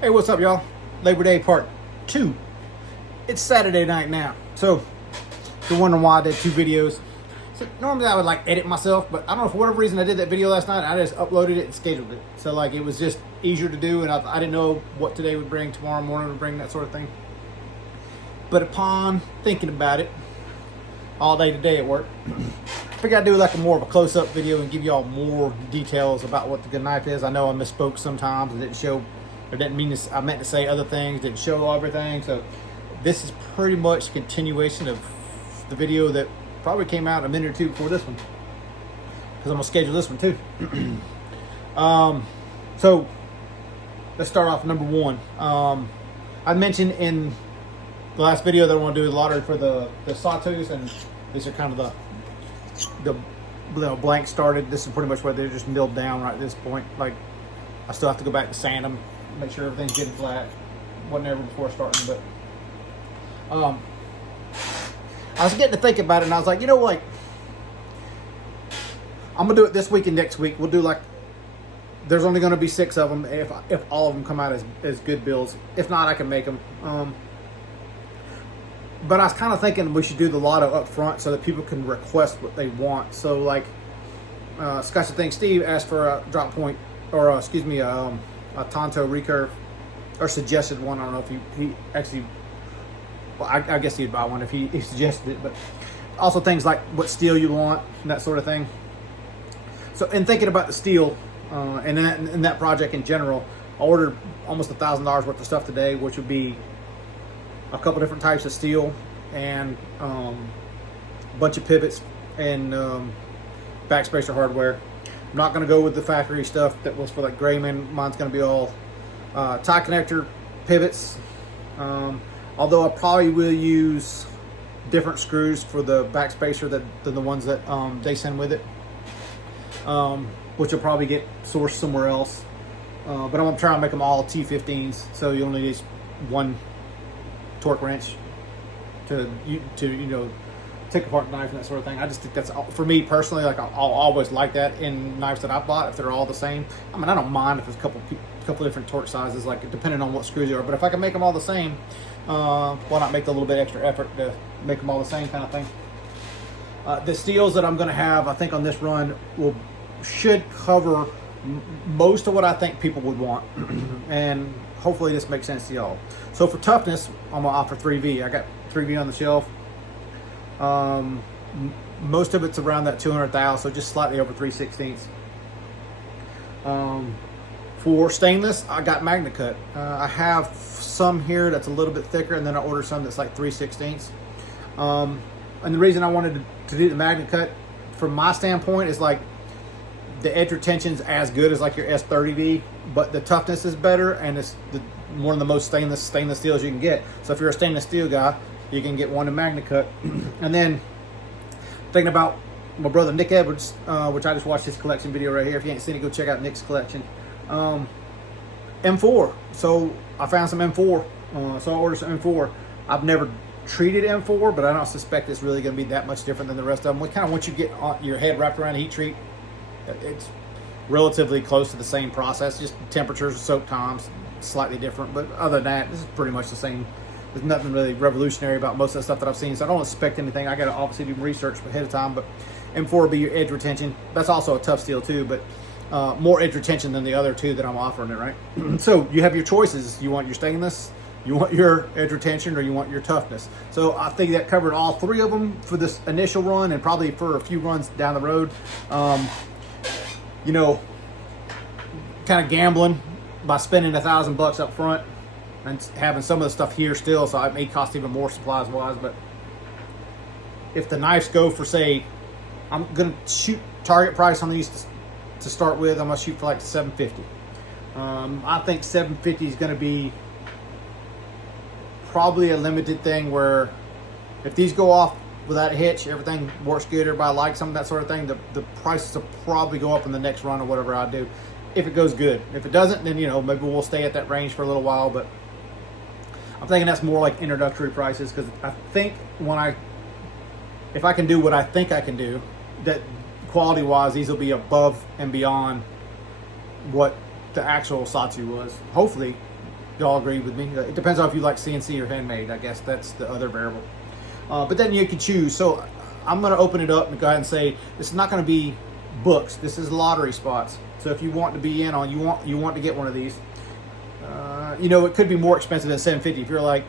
Hey, what's up, y'all? Labor Day part 2. It's Saturday night now. So, if you're wondering why I did 2 videos. So, normally I would like edit myself, but I don't know, for whatever reason I did that video last night. I just uploaded it and scheduled it. So like it was just easier to do, and I didn't know what today would bring, tomorrow morning would bring, that sort of thing. But upon thinking about it all day today at work, I figured I'd do like more of a close-up video and give y'all more details about what the good knife is. I know I misspoke sometimes and didn't show, or didn't mean to, I meant to say other things, didn't show everything. So this is pretty much a continuation of the video that probably came out a minute or two before this one, because I'm gonna schedule this one too. So let's start off number 1. I mentioned in the last video that I want to do the lottery for the Satos, and these are kind of the blank started. This is pretty much where they're just milled down right at this point. Like I still have to go back and sand them, make sure everything's getting flat. Wasn't ever before starting, but I was getting to think about it, and I was like, you know, like I'm gonna do it this week and next week. We'll do like, there's only gonna be 6 of them if all of them come out as good builds. If not, I can make them. But I was kind of thinking we should do the lotto up front so that people can request what they want. So like, Scotch the Thing Steve asked for a drop point, or excuse me, a Tonto recurve, or suggested one. I don't know if he actually, well, I guess he'd buy one if he suggested it. But also things like what steel you want and that sort of thing. So in thinking about the steel and in that project in general, I ordered almost $1,000 worth of stuff today, which would be a couple different types of steel and a bunch of pivots and backspacer hardware. I'm not going to go with the factory stuff that was for like Grayman. Mine's going to be all tie connector pivots. Although I probably will use different screws for the backspacer than the ones that they send with it, which will probably get sourced somewhere else. But I'm going to try and make them all T15s, so you only need one torque wrench to you know, take apart the knife and that sort of thing. I just think that's, for me personally, like I'll always like that in knives that I bought, if they're all the same. I mean, I don't mind if there's a couple different torque sizes, like depending on what screws they are. But if I can make them all the same, why not make a little bit extra effort to make them all the same kind of thing. The steels that I'm going to have, I think on this run, should cover most of what I think people would want. And hopefully this makes sense to y'all. So for toughness, I'm gonna offer 3V. I got 3V on the shelf. Most of it's around that 200 thou, so just slightly over 3/16. For stainless, I got Magna Cut. I have some here that's a little bit thicker, and then I ordered some that's like 3/16. And the reason I wanted to do the Magna Cut, from my standpoint, is like the edge retention's as good as like your S30V, but the toughness is better, and it's one of the most stainless steels you can get. So if you're a stainless steel guy, you can get one in Magna Cut. And then thinking about my brother Nick Edwards, which I just watched his collection video right here. If you ain't seen it, go check out Nick's collection. M4. So I found some M4. So I ordered some M4. I've never treated M4, but I don't suspect it's really going to be that much different than the rest of them. Kind of once you get your head wrapped around heat treat, it's relatively close to the same process. Just temperatures, soak times, slightly different. But other than that, this is pretty much the same. There's nothing really revolutionary about most of the stuff that I've seen, so I don't expect anything. I got to obviously do research ahead of time, but M4 will be your edge retention. That's also a tough steel too, but more edge retention than the other two that I'm offering it, right? So you have your choices. You want your stainless, you want your edge retention, or you want your toughness. So I think that covered all 3 of them for this initial run, and probably for a few runs down the road. You know, kind of gambling by spending $1,000 up front and having some of the stuff here still, so it may cost even more supplies wise. But if the knives go for, say, I'm gonna shoot target price on these to start with, I'm gonna shoot for like $750. I think $750 is gonna be probably a limited thing, where if these go off without a hitch, everything works good, everybody likes them, that sort of thing, the prices will probably go up in the next run or whatever I do, if it goes good. If it doesn't, then, you know, maybe we'll stay at that range for a little while. But I'm thinking that's more like introductory prices, because I think if I can do what I think I can do, that quality wise, these will be above and beyond what the actual Satsu was. Hopefully y'all agree with me. It depends on if you like CNC or handmade. I guess that's the other variable. But then you can choose. So I'm going to open it up and go ahead and say this is not going to be books. This is lottery spots. So if you want to be in on, you want to get one of these. You know, it could be more expensive than $750 if you're like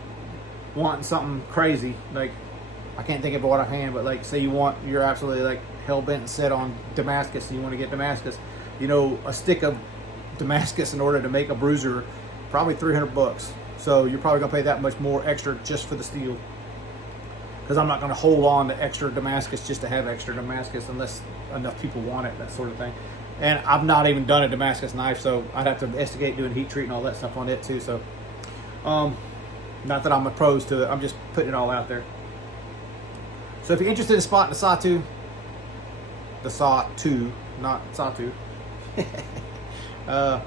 wanting something crazy. Like, I can't think of what offhand, but like say you're absolutely like hell bent and set on Damascus and you want to get Damascus. You know, a stick of Damascus in order to make a bruiser, probably $300. So you're probably gonna pay that much more extra just for the steel. Because I'm not gonna hold on to extra Damascus just to have extra Damascus unless enough people want it, that sort of thing. And I've not even done a Damascus knife, so I'd have to investigate doing heat treat and all that stuff on it too. So, not that I'm opposed to it. I'm just putting it all out there. So if you're interested in spotting the sawtooth, not sawtooth, let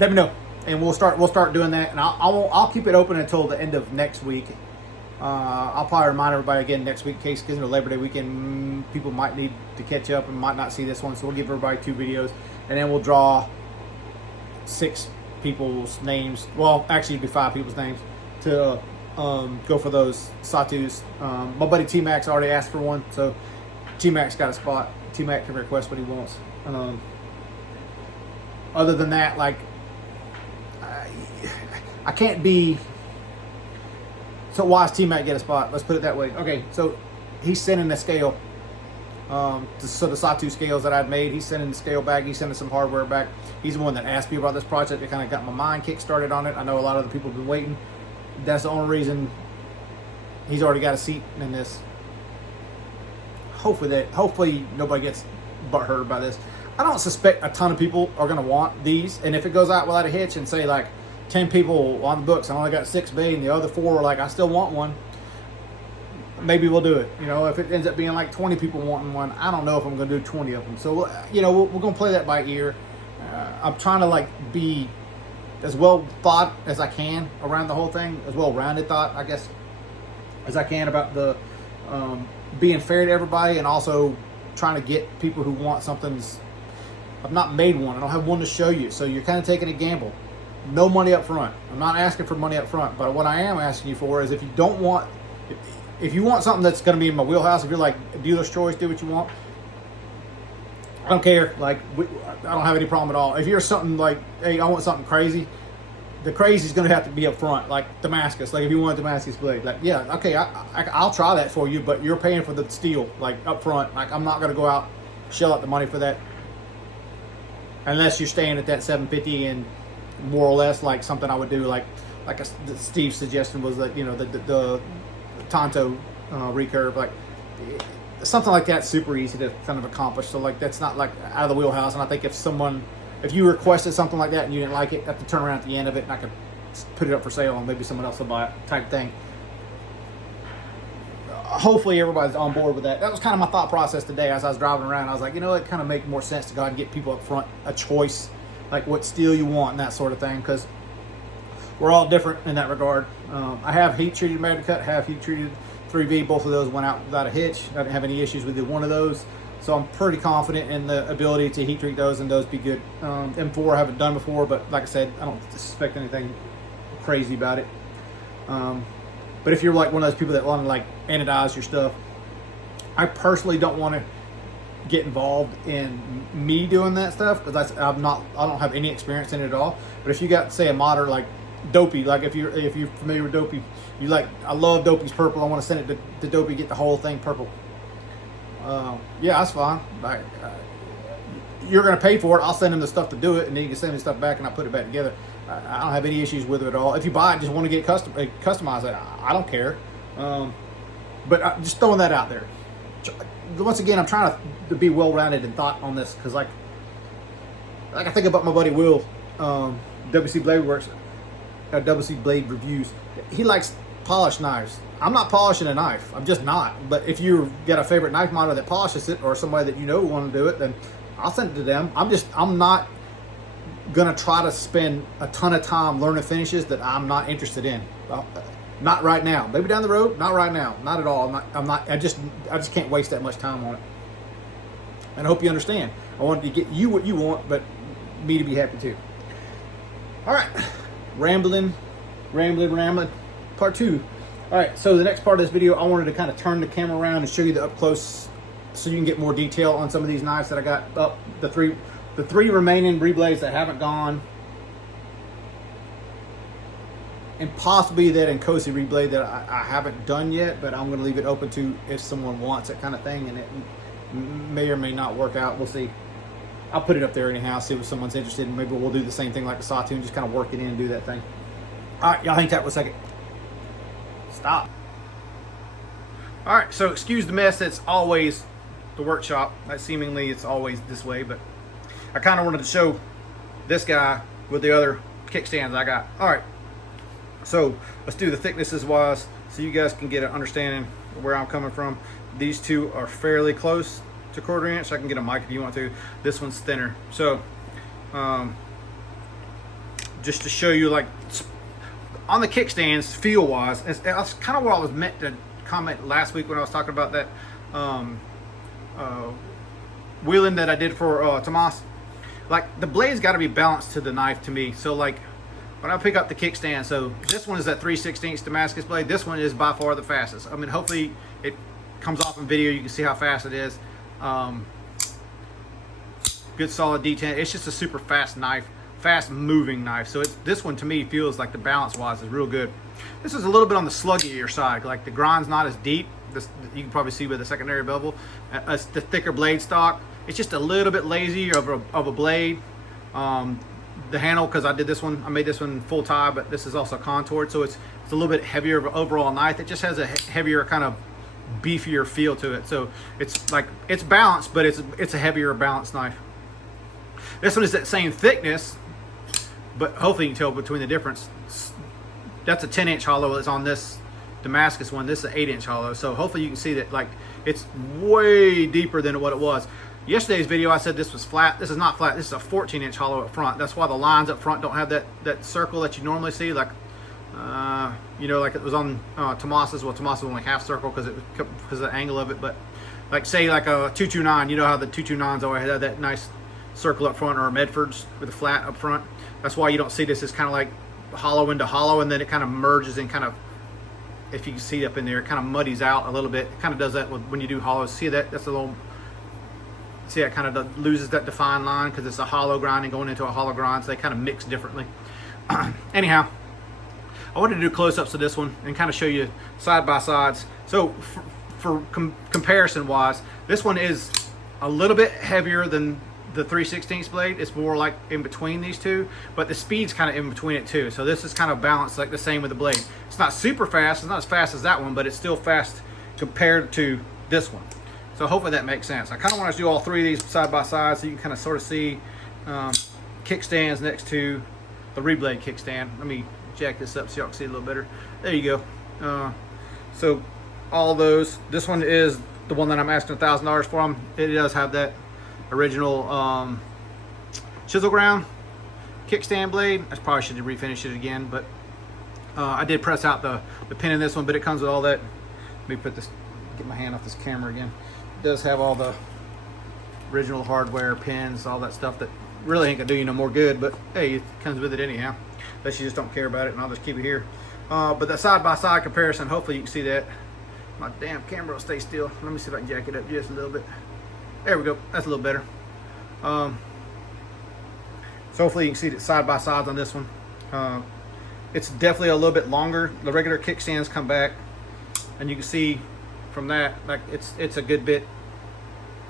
me know, and we'll start doing that. And I'll keep it open until the end of next week. I'll probably remind everybody again next week in case, because Labor Day weekend, people might need to catch up and might not see this one. So we'll give everybody 2 videos, and then we'll draw 6 people's names. Well, actually, it'd be 5 people's names to go for those sawtooths. My buddy T-Mac's already asked for one, so T-Mac's got a spot. T-Mac can request what he wants. Other than that, like, I can't be. So why does T-Mac get a spot? Let's put it that way. Okay, so he's sending the scale. So the sawtooth scales that I'd made, he's sending the scale back. He's sending some hardware back. He's the one that asked me about this project. It kind of got my mind kick-started on it. I know a lot of the people have been waiting. That's the only reason he's already got a seat in this. Hopefully nobody gets butthurt by this. I don't suspect a ton of people are going to want these. And if it goes out without a hitch and say like 10 people on the books, I only got 6 made, and the other 4 are like, I still want one, maybe we'll do it. You know, if it ends up being like 20 people wanting one, I don't know if I'm going to do 20 of them. So, you know, we're going to play that by ear. I'm trying to like be as well thought as I can around the whole thing, as well rounded thought, I guess, as I can about the being fair to everybody, and also trying to get people who want something. I've not made one. I don't have one to show you, so you're kind of taking a gamble. No money up front. I'm not asking for money up front, but what I am asking you for is if you don't want, if you want something that's going to be in my wheelhouse, if you're like dealer's choice, do what you want. I don't care. Like, I don't have any problem at all. If you're something like, hey, I want something crazy, the crazy is going to have to be up front, like Damascus. Like if you want a Damascus blade, like, yeah, okay, I'll try that for you, but you're paying for the steel, like up front. Like, I'm not going to go out, shell out the money for that, unless you're staying at that $750 and more or less like something I would do, like Steve's suggestion was that, you know, the Tonto recurve, like something like that's super easy to kind of accomplish. So like that's not like out of the wheelhouse. And I think if you requested something like that and you didn't like it, I have to turn around at the end of it and I could put it up for sale and maybe someone else will buy it, type thing. Hopefully everybody's on board with that. That was kind of my thought process today as I was driving around. I was like, you know, it kind of make more sense to go ahead and get people up front a choice, like what steel you want and that sort of thing, because we're all different in that regard. I have heat treated Magna Cut, have heat treated 3V. Both of those went out without a hitch. I didn't have any issues with either one of those, so I'm pretty confident in the ability to heat treat those and those be good. M4 I haven't done before, but like I said, I don't suspect anything crazy about it. But if you're like one of those people that want to like anodize your stuff, I personally don't want to get involved in me doing that stuff, because I don't have any experience in it at all. But if you got, say, a modder like Dopey, like if you're familiar with Dopey, you like, I love Dopey's purple, I want to send it to Dopey, get the whole thing purple. Yeah, that's fine. Like, you're going to pay for it. I'll send him the stuff to do it, and then you can send me stuff back and I'll put it back together. I don't have any issues with it at all. If you buy it, just want to get customize it, I don't care. But I'm just throwing that out there. Once again, I'm trying to be well-rounded in thought on this, because like I think about my buddy Will, WC Blade Works, WC Blade Reviews. He likes polished knives. I'm not polishing a knife. I'm just not. But if you get a favorite knife modder that polishes it, or somebody that you know want to do it, then I'll send it to them. I'm not gonna try to spend a ton of time learning finishes that I'm not interested in. Not right now. Maybe down the road. Not right now. Not at all. I just can't waste that much time on it. And I hope you understand. I wanted to get you what you want, but me to be happy too. All right. rambling, part 2. All right, so the next part of this video, I wanted to kind of turn the camera around and show you the up close, so you can get more detail on some of these knives that I got up. The three remaining reblades that haven't gone, and possibly that Enosi reblade that I haven't done yet, but I'm going to leave it open to if someone wants it, kind of thing, and it may or may not work out. We'll see. I'll put it up there anyhow, see if someone's interested, and maybe we'll do the same thing like the Sawtooth and just kind of work it in and do that thing. All right, y'all hang tight for a second. Stop. All right, so excuse the mess. That's always the workshop. Seemingly it's always this way, but I kind of wanted to show this guy with the other kickstands I got. All right, so let's do the thicknesses wise so you guys can get an understanding of where I'm coming from. These two are fairly close to 1/4 inch. I can get a mic if you want to. This one's thinner. So just to show you, like, on the kickstands, feel wise, that's kind of what I was meant to comment last week when I was talking about that wheeling that I did for Tomas. Like, the blade's got to be balanced to the knife to me. So like when I pick up the kickstand, so this one is that 3/16 Damascus blade. This one is by far the fastest. I mean, hopefully it comes off in video. You can see how fast it is. Good solid D10. It's just a super fast knife, fast moving knife. So this one to me feels like the balance wise is real good. This is a little bit on the sluggier side. Like, the grind's not as deep. This you can probably see with the secondary bevel. It's the thicker blade stock. It's just a little bit lazy of a blade. The handle, because I did this one, I made this one full tie, but this is also contoured, so it's a little bit heavier of an overall knife. It just has a heavier, kind of beefier feel to it. So it's like, it's balanced, but it's a heavier balanced knife. This one is that same thickness, but hopefully you can tell between the difference. That's a 10-inch hollow that's on this Damascus one. This is an 8-inch hollow. So hopefully you can see that, like, it's way deeper than what it was. Yesterday's video I said this was flat. This is not flat. This is a 14-inch hollow up front. That's why the lines up front don't have that circle that you normally see. Like, you know, like it was on Tomas's. Well, Tomas was only half circle because of the angle of it. But like, say like a 229. You know how the 229s always have that nice circle up front, or a Medford's with a flat up front. That's why you don't see this. It's kind of like hollow into hollow, and then it kind of merges and kind of, if you can see up in there, it kind of muddies out a little bit. It kind of does that when you do hollows. See that? That's a little. See, it kind of loses that defined line because it's a hollow grind and going into a hollow grind, so they kind of mix differently. Anyhow, I wanted to do close-ups of this one and kind of show you side by sides. So for comparison wise, this one is a little bit heavier than the 3/16 blade. It's more like in between these two, but the speed's kind of in between it too. So this is kind of balanced, like the same with the blade. It's not super fast. It's not as fast as that one, but it's still fast compared to this one. So hopefully that makes sense. I kind of want to do all three of these side by side so you can kind of sort of see kickstands next to the reblade kickstand. Let me jack this up so y'all can see a little better. There you go. So all those. This one is the one that I'm asking $1,000 for them. It does have that original chisel ground kickstand blade. I probably should refinish it again, but I did press out the pin in this one, but it comes with all that. Let me put this, get my hand off this camera again. It does have all the original hardware, pins, all that stuff that really ain't gonna do you no more good, but hey, it comes with it anyhow, unless you just don't care about it, and I'll just keep it here. But the side-by-side comparison, hopefully you can see that. My damn camera will stay still. Let me see if I can jack it up just a little bit. There we go, that's a little better. So hopefully you can see the side-by-sides on this one. It's definitely a little bit longer. The regular kickstands come back, and you can see from that, like, it's a good bit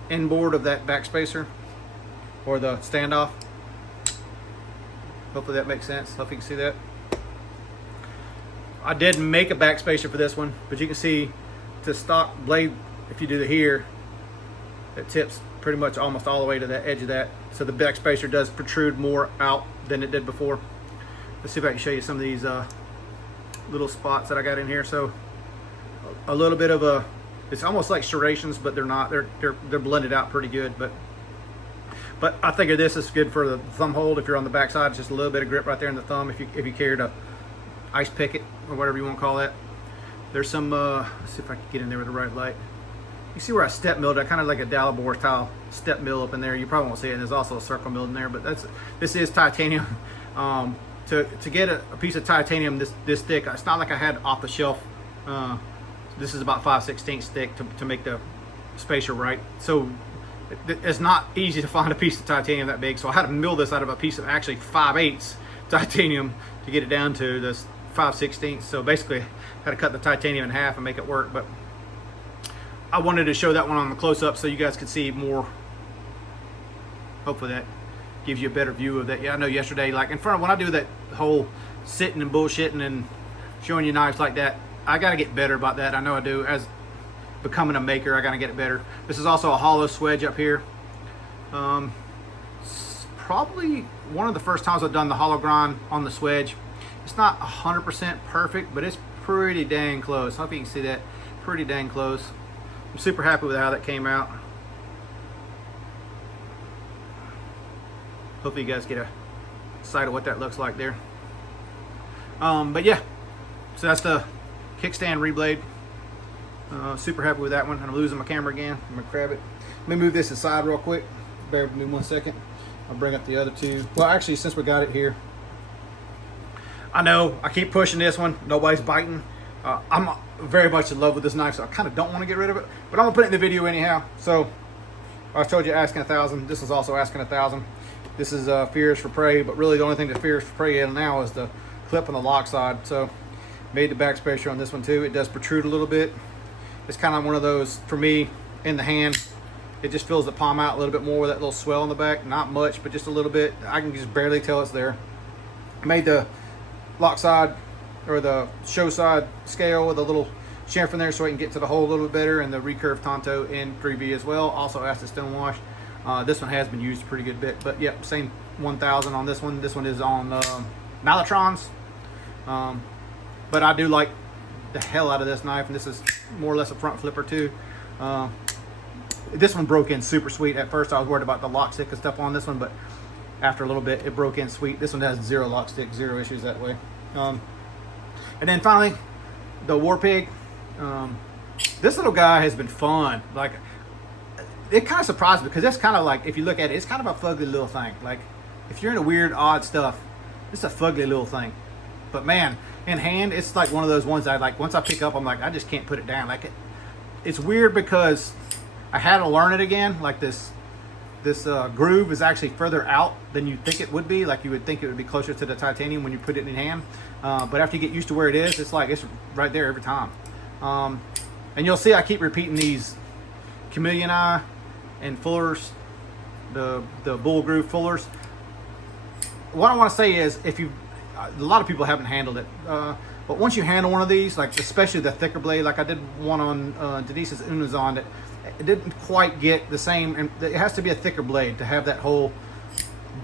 inboard of that back spacer or the standoff. Hopefully that makes sense. Hope you can see that. I did make a back spacer for this one, but you can see the stock blade, if you do the here, it tips pretty much almost all the way to the edge of that. So the back spacer does protrude more out than it did before. Let's see if I can show you some of these little spots that I got in here. So a little bit of a, it's almost like serrations, but they're not. They're blended out pretty good. But I figure this is good for the thumb hold. If you're on the back side, it's just a little bit of grip right there in the thumb. If you care to ice pick it or whatever you want to call that. There's some. Let's see if I can get in there with the right light. You see where I step milled it, kind of like a Dalibor style step mill up in there. You probably won't see it. And there's also a circle milled in there, but this is titanium. to get a piece of titanium this thick, it's not like I had off the shelf. This is about 5/16 thick to make the spacer right. So it's not easy to find a piece of titanium that big. So I had to mill this out of a piece of actually 5/8 titanium to get it down to this 5/16. So basically, I had to cut the titanium in half and make it work. But I wanted to show that one on the close-up so you guys could see more. Hopefully that gives you a better view of that. Yeah, I know yesterday, like in front of when I do that whole sitting and bullshitting and showing you knives like that, I got to get better about that. I know I do. As becoming a maker, I got to get it better. This is also a hollow swedge up here. It's probably one of the first times I've done the hollow grind on the swedge. It's not 100% perfect, but it's pretty dang close. I hope you can see that. Pretty dang close. I'm super happy with how that came out. Hopefully you guys get a sight of what that looks like there. But yeah, so that's the Kickstand reblade. Super happy with that one. I'm losing my camera again. I'm gonna grab it. Let me move this aside real quick. Bear with me 1 second. I'll bring up the other two. Well, actually, since we got it here, I know I keep pushing this one. Nobody's biting. I'm very much in love with this knife, so I kind of don't want to get rid of it. But I'm gonna put it in the video anyhow. So I told you asking 1,000. This is also asking 1,000. This is Fears for Prey, but really the only thing that Fears for Prey in now is the clip on the lock side. So made the back spacer on this one too. It does protrude a little bit. It's kind of one of those, for me, in the hand, it just fills the palm out a little bit more with that little swell in the back. Not much, but just a little bit. I can just barely tell it's there. I made the lock side or the show side scale with a little chamfer in there so I can get to the hole a little bit better, and the recurve Tonto in 3V as well. Also asked to stone wash. This one has been used a pretty good bit, but yep, same 1,000 on this one. This one is on Malatrons, but I do like the hell out of this knife, and this is more or less a front flipper too. This one broke in super sweet. At first I was worried about the lock stick and stuff on this one, but after a little bit it broke in sweet. This one has zero lock stick, zero issues that way. And then finally the Warpig. This little guy has been fun. Like, it kind of surprised me because that's kind of like, if you look at it, it's kind of a fugly little thing. Like, if you're into weird, odd stuff, it's a fugly little thing. But man, in hand, it's like one of those ones that I like. Once I pick up, I'm like, I just can't put it down. Like, it's weird because I had to learn it again. Like this groove is actually further out than you think it would be. Like, you would think it would be closer to the titanium when you put it in hand. But after you get used to where it is, it's like it's right there every time. And you'll see I keep repeating these chameleon eye and fullers, the bull groove fullers. What I want to say is, if you, a lot of people haven't handled it, but once you handle one of these, like especially the thicker blade, like I did one on Denise's Enosi, that it didn't quite get the same, and it has to be a thicker blade to have that whole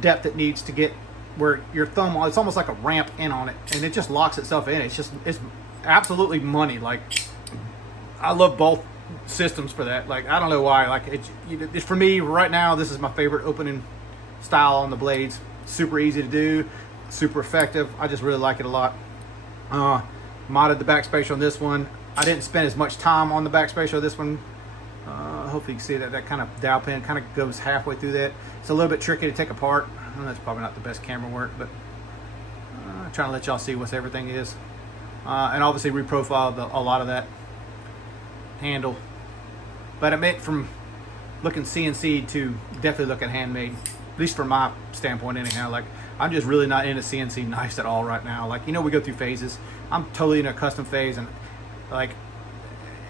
depth it needs to get where your thumb, it's almost like a ramp in on it, and it just locks itself in. It's absolutely money. Like, I love both systems for that. Like, I don't know why. Like, it's for me right now, this is my favorite opening style on the blades. Super easy to do, super effective. I just really like it a lot. Modded the back spacer on this one. I didn't spend as much time on the back spacer of this one. Hopefully you can see that kind of dowel pin kind of goes halfway through that. It's a little bit tricky to take apart. That's probably not the best camera work, but trying to let y'all see what everything is. And obviously reprofiled a lot of that handle. But I meant from looking CNC to definitely looking handmade, at least from my standpoint anyhow. Like, I'm just really not into CNC knives at all right now. Like, you know, we go through phases. I'm totally in a custom phase, and like,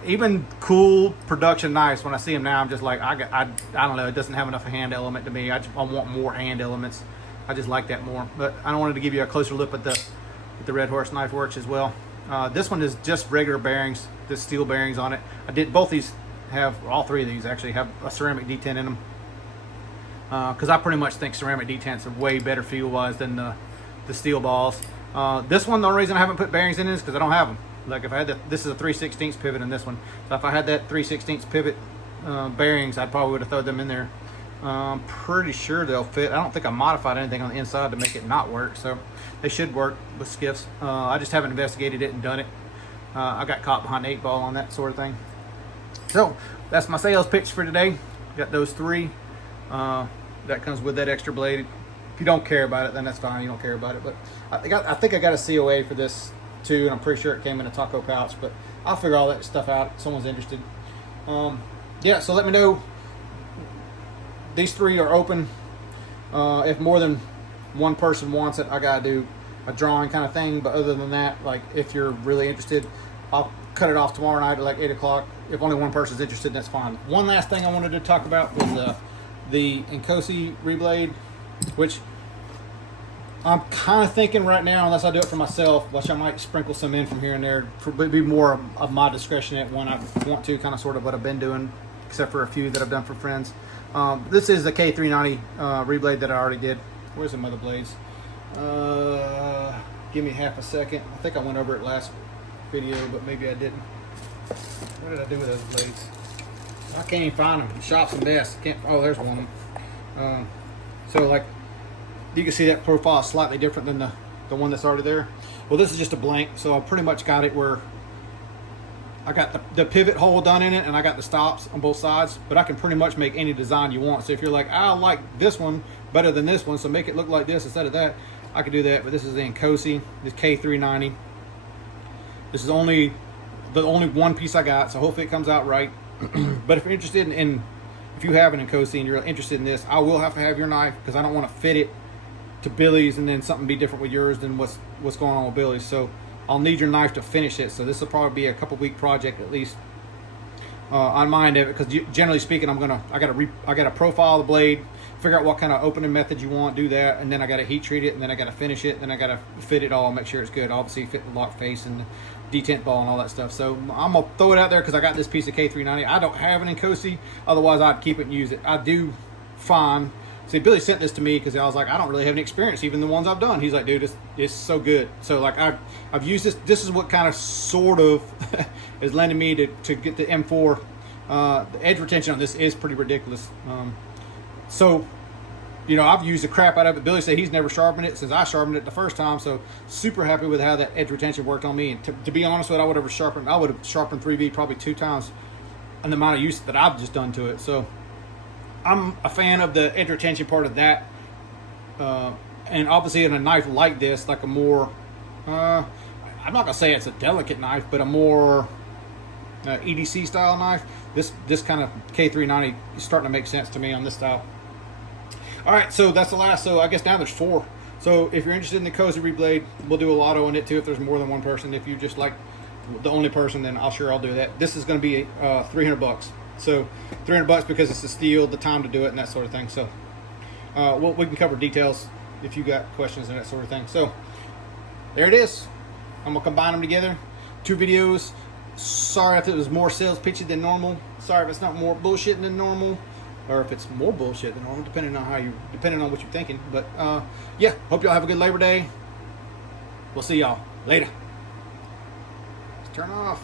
even cool production knives, when I see them now, I'm just like, I don't know, it doesn't have enough hand element to me. I want more hand elements. I just like that more. But I wanted to give you a closer look at the Red Horse Knife Works as well. This one is just regular bearings, just steel bearings on it. I did both these all three of these actually have a ceramic detent in them. Because I pretty much think ceramic detents are way better feel-wise than the steel balls. This one, the only reason I haven't put bearings in it is because I don't have them. Like, if I had this is a 3/16 pivot in this one. So if I had that 3/16 pivot bearings, I probably would have thrown them in there. I'm pretty sure they'll fit. I don't think I modified anything on the inside to make it not work, so they should work with skiffs. I just haven't investigated it and done it. I got caught behind the 8-ball on that sort of thing. So that's my sales pitch for today. Got those three. That comes with that extra blade. If you don't care about it, then that's fine. You don't care about it, but I think I got a COA for this too, and I'm pretty sure it came in a taco pouch, but I'll figure all that stuff out if someone's interested. Yeah, so let me know. These 3 are open. If more than one person wants it, I gotta do a drawing kind of thing. But other than that, like if you're really interested, I'll cut it off tomorrow night at like 8 o'clock. If only one person's interested, that's fine. One last thing I wanted to talk about was the Enosi reblade, which I'm kind of thinking right now, unless I do it for myself, which I might sprinkle some in from here and there, be more of my discretion at when I want to, kind of sort of what I've been doing, except for a few that I've done for friends. This is the K390 reblade that I already did. Where's the mother blades? Give me half a second. I think I went over it last video, but maybe I didn't. What did I do with those blades? I can't even find them. Shops and desks. Oh, there's one. So like, you can see that profile is slightly different than the one that's already there. Well, this is just a blank, so I pretty much got it where I got the pivot hole done in it, and I got the stops on both sides, but I can pretty much make any design you want. So if you're like, I like this one better than this one, so make it look like this instead of that, I could do that. But this is the Enosi, this K390. This is the only one piece I got, so hopefully it comes out right. But if you're interested in if you have an Enosi and you're interested in this, I will have to have your knife, because I don't want to fit it to Billy's and then something be different with yours than what's going on with Billy's. So I'll need your knife to finish it. So this will probably be a couple-week project at least on my end of it, because generally speaking, I gotta profile the blade, figure out what kind of opening method you want, do that, and then I gotta heat treat it, and then I gotta finish it, and then I gotta fit it all, make sure it's good. Obviously, fit the lock face and the detent ball and all that stuff. So I'm gonna throw it out there because I got this piece of K390. I don't have an Enosi, otherwise I'd keep it and use it. I do find. See, Billy sent this to me because I was like, I don't really have any experience, even the ones I've done. He's like, dude, it's so good. So like I've used this. This is what kind of sort of is lending me to get the M4. The edge retention on this is pretty ridiculous. So, you know, I've used the crap out of it. Billy said he's never sharpened it since I sharpened it the first time. So super happy with how that edge retention worked on me. And to be honest with you, I would have sharpened 3V probably 2 times on the amount of use that I've just done to it. So I'm a fan of the edge retention part of that, and obviously in a knife like this, like a more, I'm not gonna say it's a delicate knife, but a more EDC style knife. This kind of K390 is starting to make sense to me on this style. All right, so that's the last. So I guess now there's 4. So if you're interested in the Enosi reblade, we'll do a lotto in it too if there's more than one person. If you just like the only person, then I'll do that. This is going to be $300. So $300 because it's the steel, the time to do it, and that sort of thing. So we can cover details if you got questions and that sort of thing. So there it is. I'm gonna combine them together. 2 videos. Sorry if it was more sales pitchy than normal. Sorry if it's not more bullshit than normal, or if it's more bullshit than normal, depending on what you're thinking. But yeah, hope y'all have a good Labor Day. We'll see y'all later. Let's turn off.